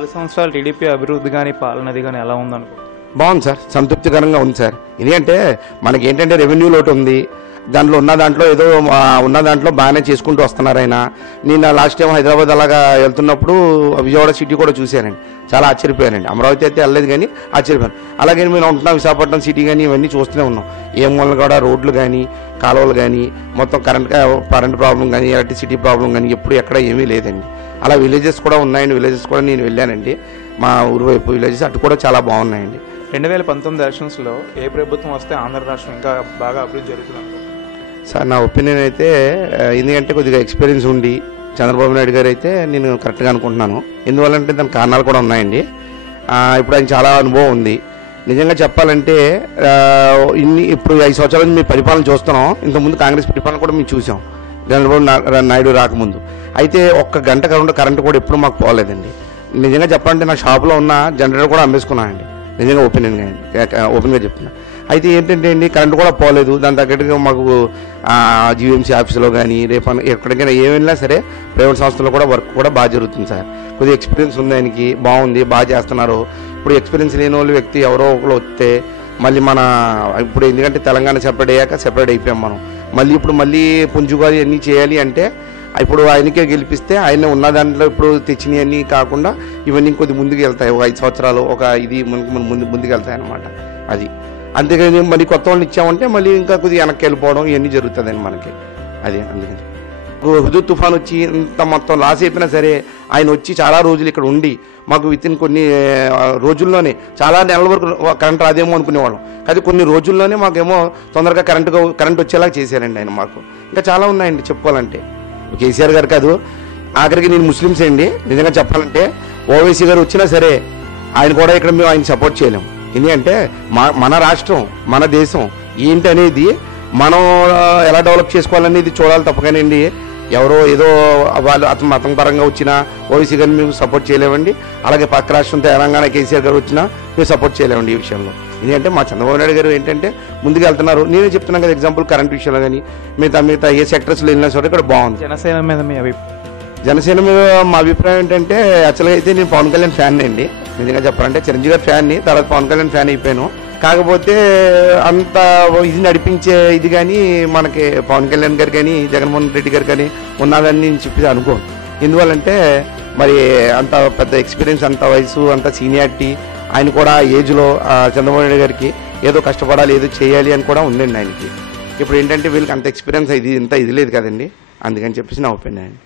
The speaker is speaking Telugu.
పది సంవత్సరాలు టీడీపీ అభివృద్ధి కానీ పాలనది కానీ ఎలా ఉందనుకో. బాగుంది సార్. సంతృప్తికరంగా ఉంది సార్. ఎందుకంటే మనకి ఏంటంటే రెవెన్యూ లోటు ఉంది. దాంట్లో ఉన్న దాంట్లో ఏదో ఉన్న దాంట్లో బాగానే చేసుకుంటూ వస్తున్నారు ఆయన. నేను లాస్ట్ టైం హైదరాబాద్ అలాగా వెళ్తున్నప్పుడు విజయవాడ సిటీ కూడా చూశానండి. చాలా ఆశ్చర్యపోయానండి. అమరావతి అయితే వెళ్ళలేదు కానీ ఆశ్చర్యపోయాను. అలాగే మేము ఉంటున్నాం విశాఖపట్నం సిటీ కానీ ఇవన్నీ చూస్తూనే ఉన్నాం. ఏ మూలన కూడా రోడ్లు కానీ కాలువలు కానీ మొత్తం కరెంట్ కరెంట్ ప్రాబ్లం కానీ ఎలక్ట్రిసిటీ ప్రాబ్లం కానీ ఎప్పుడు ఎక్కడ ఏమీ లేదండి. అలా విలేజెస్ కూడా ఉన్నాయండి విలేజెస్ కూడా నేను వెళ్ళానండి. మా ఊరు వైపు విలేజెస్ అటు కూడా చాలా బాగున్నాయండి. రెండు వేల పంతొమ్మిది ఎలక్షన్స్లో ఏ ప్రభుత్వం వస్తే ఆంధ్ర రాష్ట్రం ఇంకా బాగా అభివృద్ధి జరుగుతుంది సార్ నా ఒపీనియన్ అయితే ఎందుకంటే కొద్దిగా ఎక్స్పీరియన్స్ ఉండి చంద్రబాబు నాయుడు గారు అయితే నేను కరెక్ట్గా అనుకుంటున్నాను. ఎందువల్లంటే దాని కారణాలు కూడా ఉన్నాయండి. ఇప్పుడు ఆయన చాలా అనుభవం ఉంది. నిజంగా చెప్పాలంటే ఇన్ని ఇప్పుడు ఐదు సంవత్సరాల నుంచి మేము పరిపాలన చూస్తున్నాం. ఇంతకుముందు కాంగ్రెస్ పరిపాలన కూడా మేము చూసాం. చంద్రబాబు నాయుడు రాకముందు. అయితే ఒక్క గంట కరెంట్ కరెంట్ కూడా ఎప్పుడు మాకు పోలేదండి. నిజంగా చెప్పాలంటే నా షాప్లో ఉన్న జనరేటర్ కూడా అమ్మేసుకున్నానండి. నిజంగా ఒపీనియన్గా ఓపెన్గా చెప్తున్నా. అయితే ఏంటంటే అండి కరెంట్ కూడా పోలేదు. దాని తగ్గట్టుగా మాకు జీవీఎంసీ ఆఫీసులో కానీ రేపు ఎక్కడికైనా ఏమైనా సరే ప్రైవేట్ సంస్థలో కూడా వర్క్ కూడా బాగా జరుగుతుంది సార్. కొద్దిగా ఎక్స్పీరియన్స్ ఉంది ఆయనకి. బాగుంది బాగా చేస్తున్నారు. ఇప్పుడు ఎక్స్పీరియన్స్ లేని వాళ్ళు వ్యక్తి ఎవరో ఒకరు వస్తే మళ్ళీ మన ఇప్పుడు ఎందుకంటే తెలంగాణ సెపరేట్ అయ్యాక సెపరేట్ అయిపోయాం మనం. మళ్ళీ ఇప్పుడు మళ్ళీ పుంజుగారు అన్నీ చేయాలి అంటే ఇప్పుడు ఆయనకే గెలిపిస్తే ఆయన ఉన్న దాంట్లో ఇప్పుడు తెచ్చినవన్నీ కాకుండా ఇవన్నీ కొద్ది ముందుకు వెళ్తాయి. ఒక ఐదు సంవత్సరాలు ఒక ఇది మనకు మన ముందు ముందుకు వెళ్తాయి అనమాట అది. అంతేగాని మళ్ళీ కొత్త వాళ్ళని ఇచ్చామంటే మళ్ళీ ఇంకా కొద్దిగా వెనక్కి వెళ్ళిపోవడం ఇవన్నీ జరుగుతుందండి మనకి. అది అందుకని. హుదూ తుఫాన్ వచ్చి ఇంత మొత్తం లాస్ అయిపోయినా సరే ఆయన వచ్చి చాలా రోజులు ఇక్కడ ఉండి మాకు విత్ ఇన్ కొన్ని రోజుల్లోనే చాలా నెలల వరకు కరెంట్ రాదేమో అనుకునేవాళ్ళం. కానీ కొన్ని రోజుల్లోనే మాకేమో తొందరగా కరెంటు కరెంట్ వచ్చేలా చేశారండి ఆయన మాకు. ఇంకా చాలా ఉన్నాయండి చెప్పుకోవాలంటే. కేసీఆర్ గారు కాదు ఆఖరికి నేను ముస్లిమ్స్ అండి. నిజంగా చెప్పాలంటే ఓవైసీ గారు వచ్చినా సరే ఆయన కూడా ఇక్కడ మేము ఆయన సపోర్ట్ చేయలేము ఎందుకంటే మా మన రాష్ట్రం మన దేశం ఏంటి అనేది మనం ఎలా డెవలప్ చేసుకోవాలనేది చూడాలి తప్పగానండి ఎవరో ఏదో వాళ్ళు అతను మతం పరంగా వచ్చినా ఓవైసీ గారిని మేము సపోర్ట్ చేయలేమండి. అలాగే పక్క రాష్ట్రం తెలంగాణ కేసీఆర్ గారు వచ్చినా మేము సపోర్ట్ చేయలేమండి ఈ విషయంలో. ఎందుకంటే మా చంద్రబాబు నాయుడు గారు ఏంటంటే ముందుకు వెళ్తున్నారు. నేనే చెప్తున్నాను కదా ఎగ్జాంపుల్ కరెంట్ విషయంలో కానీ మిగతా మిగతా ఏ సెక్టర్స్లో వెళ్ళినా సరే ఇక్కడ బాగుంది. జనసేన మీద మీ అభిప్రాయం? జనసేన మీద మా అభిప్రాయం ఏంటంటే యాక్చువల్గా అయితే నేను పవన్ కళ్యాణ్ ఫ్యాన్ అండి. నిజంగా చెప్పాలంటే చిరంజీవి గారి ఫ్యాన్ని తర్వాత పవన్ కళ్యాణ్ ఫ్యాన్ అయిపోయాను. కాకపోతే అంత ఇది నడిపించే ఇది కానీ మనకి పవన్ కళ్యాణ్ గారు కానీ జగన్మోహన్ రెడ్డి గారు కానీ ఉన్నదని నేను చెప్పి అనుకోను ఎందువల్లంటే మరి అంత పెద్ద ఎక్స్పీరియన్స్ అంత వయసు అంత సీనియారిటీ ఆయన కూడా ఏజ్లో చంద్రబాబు నాయుడు గారికి ఏదో కష్టపడాలి ఏదో చేయాలి అని కూడా ఉందండి ఆయనకి. ఇప్పుడు ఏంటంటే వీళ్ళకి అంత ఎక్స్పీరియన్స్ ఇది ఇంత ఇది లేదు కదండి. అందుకని చెప్పేసి నా ఒపీనియన్.